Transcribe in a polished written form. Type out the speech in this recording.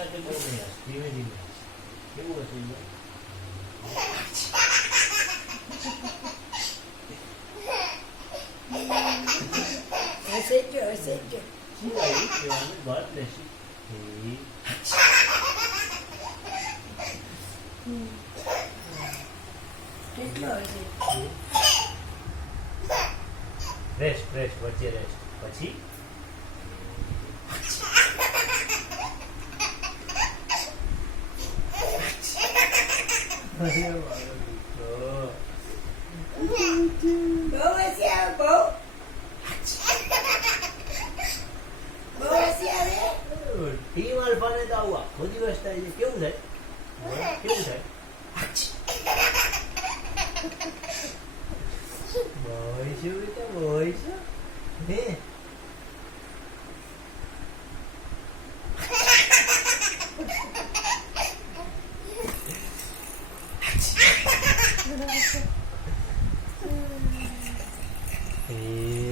સાથે બહુ નહીં હસ, ધીમે ધીમે હસ. કેવું હશે ઈ? હસેજો શું આવ્યું? કહેવાનું વાત લેશી. કેટલો હશે રેસ્ટ રેસ્ટ વચ્ચે રેસ્ટ પછી બહુ હસ્યા બહુ હસ્યા રે ટીમ આલ્ફાને તો આવું આખો દિવસ થાય છે. કેવું થાય? કેવું થાય? બોયશું બેટા બોયશું. હે એ